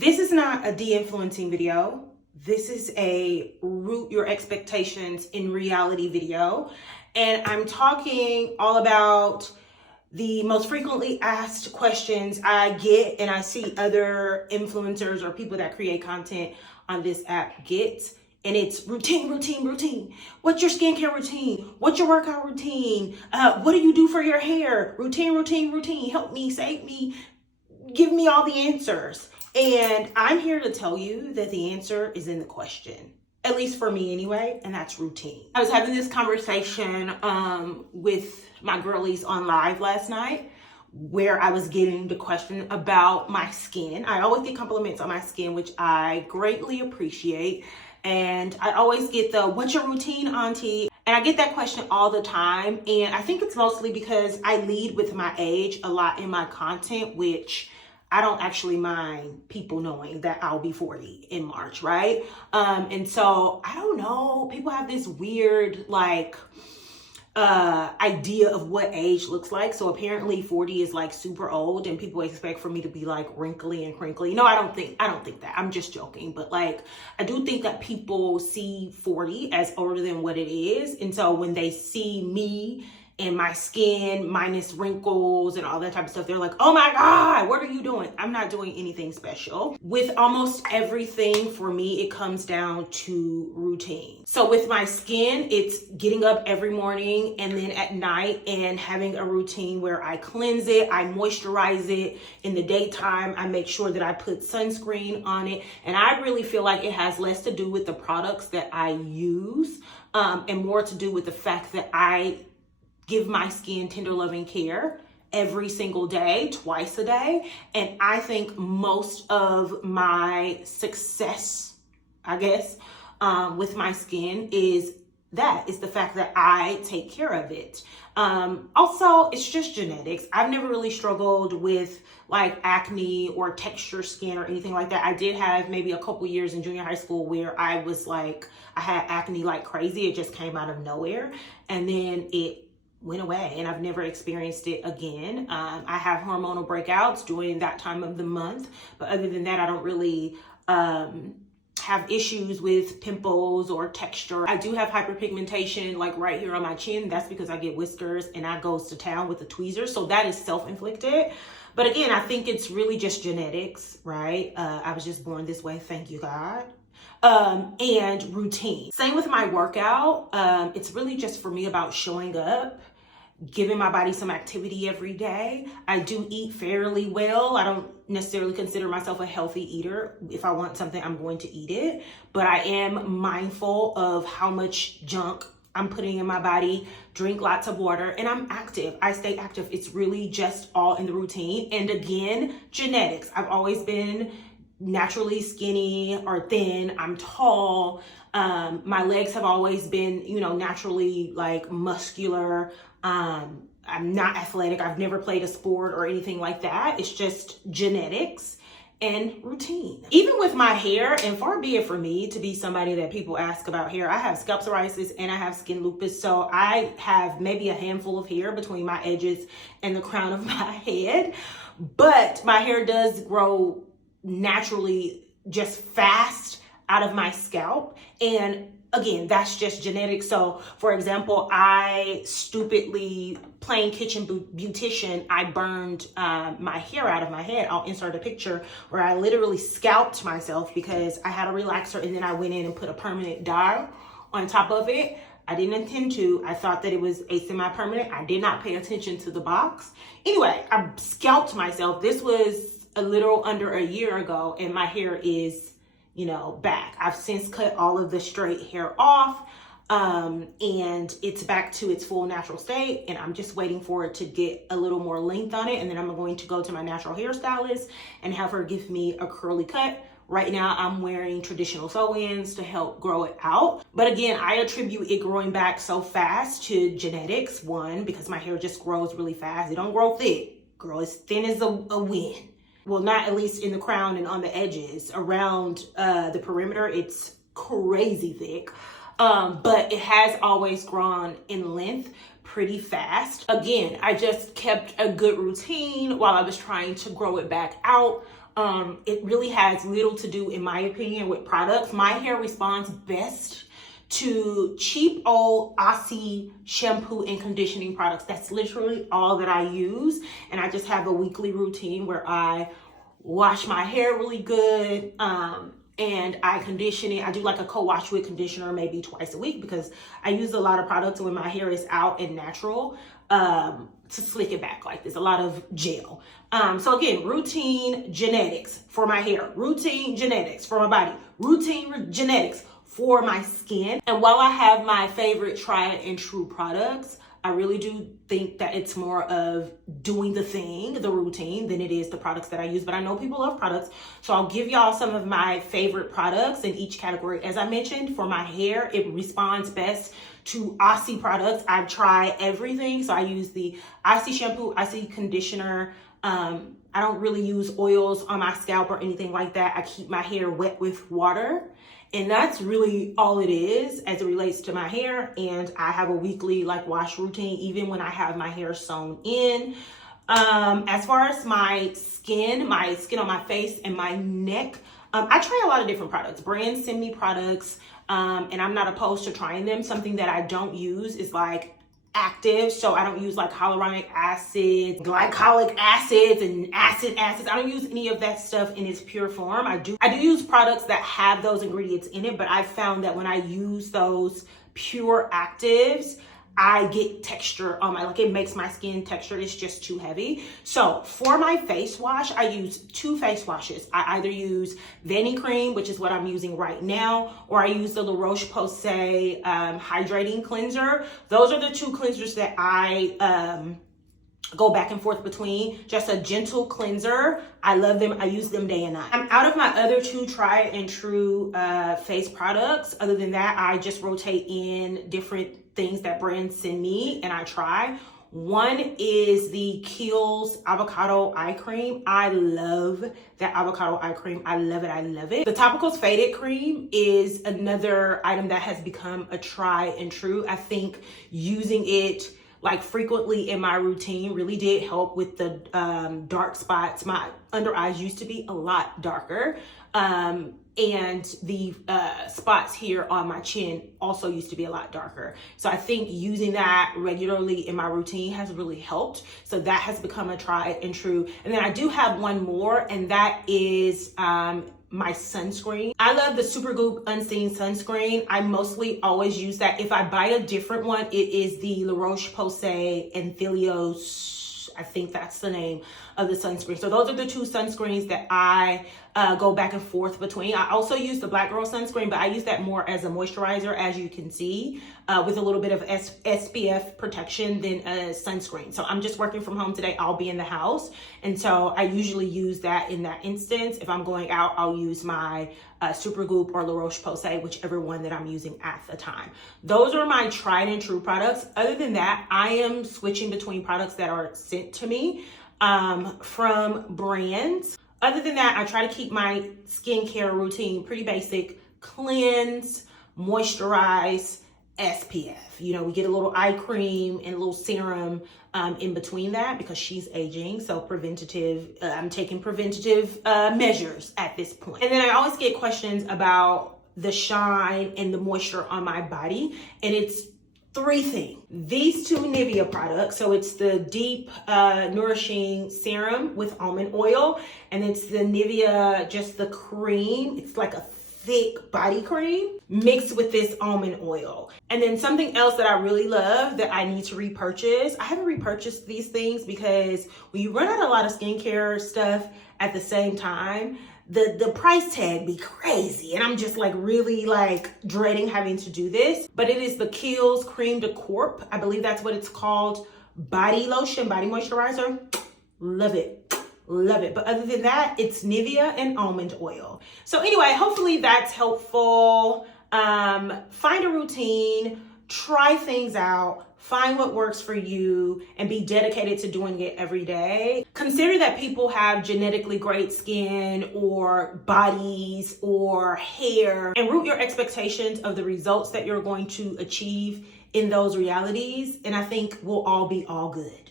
This is not a de-influencing video. This is a root your expectations in reality video. And I'm talking all about the most frequently asked questions I get and I see other influencers or people that create content on this app get. And it's routine. What's your skincare routine? What's your workout routine? What do you do for your hair? Routine. Help me, save me, give me all the answers. And I'm here to tell you that the answer is in the question, at least for me anyway, and that's routine. I was having this conversation with my girlies on live last night where I was getting the question about my skin. I always get compliments on my skin, which I greatly appreciate. And I always get the, what's your routine, auntie? And I get that question all the time. And I think it's mostly because I lead with my age a lot in my content, which I don't actually mind people knowing that I'll be 40 in March, right? And so I don't know, people have this weird idea of what age looks like. So apparently 40 is like super old and people expect for me to be like wrinkly and crinkly. No, I don't think that. I'm just joking. But like, I do think that people see 40 as older than what it is. And so when they see me and my skin minus wrinkles and all that type of stuff, they're like, oh my God, what are you doing? I'm not doing anything special. With almost everything for me, it comes down to routine. So with my skin, it's getting up every morning and then at night and having a routine where I cleanse it, I moisturize it. In the daytime, I make sure that I put sunscreen on it. And I really feel like it has less to do with the products that I use and more to do with the fact that I give my skin tender loving care every single day, twice a day. And I think most of my success, I guess, with my skin is the fact that I take care of it. Also, it's just genetics. I've never really struggled with like acne or texture skin or anything like that. I did have maybe a couple years in junior high school where I was like, I had acne like crazy. It just came out of nowhere. And then it went away and I've never experienced it again. I have hormonal breakouts during that time of the month, but other than that, I don't really have issues with pimples or texture. I do have hyperpigmentation like right here on my chin. That's because I get whiskers and I goes to town with the tweezers. So that is self-inflicted. But again, I think it's really just genetics, right? I was just born this way. Thank you, God. And routine. Same with my workout. It's really just for me about showing up, giving my body some activity every day. I do eat fairly well. I don't necessarily consider myself a healthy eater. If I want something, I'm going to eat it. But I am mindful of how much junk I'm putting in my body, drink lots of water, and I'm active. I stay active. It's really just all in the routine. And again, genetics. I've always been naturally skinny or thin. I'm tall. My legs have always been, naturally like muscular. I'm not athletic. I've never played a sport or anything like that. It's just genetics and routine. Even with my hair, and far be it for me to be somebody that people ask about hair, I have scalp psoriasis and I have skin lupus. So I have maybe a handful of hair between my edges and the crown of my head, but my hair does grow naturally just fast out of my scalp. And again, that's just genetics. So for example, I stupidly, playing kitchen beautician, I burned my hair out of my head. I'll insert a picture where I literally scalped myself because I had a relaxer and then I went in and put a permanent dye on top of it. I didn't intend to. I thought that it was a semi-permanent. I did not pay attention to the box. Anyway, I scalped myself. This was a little under a year ago and my hair is back. I've since cut all of the straight hair off and it's back to its full natural state, and I'm just waiting for it to get a little more length on it, and then I'm going to go to my natural hairstylist and have her give me a curly cut. Right now I'm wearing traditional sew-ins to help grow it out. But again, I attribute it growing back so fast to genetics. One, because my hair just grows really fast. It don't grow thick. Girl, as thin as a wind. Well, not at least in the crown and on the edges. Around the perimeter, it's crazy thick. But it has always grown in length pretty fast. Again, I just kept a good routine while I was trying to grow it back out. It really has little to do, in my opinion, with products. My hair responds best to cheap old Aussie shampoo and conditioning products. That's literally all that I use. And I just have a weekly routine where I wash my hair really good, and I condition it. I do like a co-wash with conditioner maybe twice a week because I use a lot of products when my hair is out and natural, to slick it back. Like, there's a lot of gel. So again, routine genetics for my hair, routine genetics for my body, routine genetics for my skin. And while I have my favorite tried and true products, I really do think that it's more of doing the thing, the routine, than it is the products that I use. But I know people love products, so I'll give y'all some of my favorite products in each category. As I mentioned, for my hair, it responds best to Aussie products. I've tried everything. So I use the Aussie shampoo, Aussie conditioner. I don't really use oils on my scalp or anything like that. I keep my hair wet with water. And that's really all it is as it relates to my hair. And I have a weekly wash routine, even when I have my hair sewn in. As far as my skin on my face and my neck, I try a lot of different products. Brands send me products, and I'm not opposed to trying them. Something that I don't use is active, so I don't use hyaluronic acid, glycolic acids, and acids. I don't use any of that stuff in its pure form. I do use products that have those ingredients in it, but I've found that when I use those pure actives, I get texture on my, it makes my skin textured. It's just too heavy. So for my face wash, I use 2 face washes. I either use Vani Cream, which is what I'm using right now, or I use the La Roche-Posay hydrating cleanser. Those are the 2 cleansers that I go back and forth between. Just a gentle cleanser. I love them. I use them day and night. I'm out of my other 2 tried and true face products. Other than that, I just rotate in different things that brands send me and I try. One is the Kiehl's avocado eye cream. I love that avocado eye cream. I love it. I love it. The Topicals Faded Cream is another item that has become a try and true. I think using it frequently in my routine really did help with the dark spots. My under eyes used to be a lot darker. And the spots here on my chin also used to be a lot darker. So I think using that regularly in my routine has really helped. So that has become a tried and true. And then I do have one more, and that is my sunscreen. I love the Supergoop Unseen Sunscreen. I mostly always use that. If I buy a different one, it is the La Roche-Posay Anthelios, I think that's the name of the sunscreen. So those are the 2 sunscreens that I go back and forth between. I also use the Black Girl sunscreen, but I use that more as a moisturizer, as you can see, with a little bit of SPF protection than a sunscreen. So I'm just working from home today. I'll be in the house. And so I usually use that in that instance. If I'm going out, I'll use my Supergoop or La Roche-Posay, whichever one that I'm using at the time. Those are my tried and true products. Other than that, I am switching between products that are sent to me from brands. Other than that, I try to keep my skincare routine pretty basic: cleanse, moisturize, SPF. We get a little eye cream and a little serum in between that because she's aging. So I'm taking preventative measures at this point. And then I always get questions about the shine and the moisture on my body. And it's 3 things. These 2 Nivea products. So it's the Deep Nourishing Serum with almond oil. And it's the Nivea, just the cream. It's like a thick body cream mixed with this almond oil. And then something else that I really love that I need to repurchase. I haven't repurchased these things because when you run out a lot of skincare stuff at the same time, the price tag be crazy. And I'm just really dreading having to do this. But it is the Kiehl's Cream de Corp. I believe that's what it's called. Body lotion, body moisturizer. Love it. Love it. But other than that, it's Nivea and almond oil. So anyway, hopefully that's helpful. Find a routine, try things out, find what works for you, and be dedicated to doing it every day. Consider that people have genetically great skin or bodies or hair, and root your expectations of the results that you're going to achieve in those realities. And I think we'll all be all good.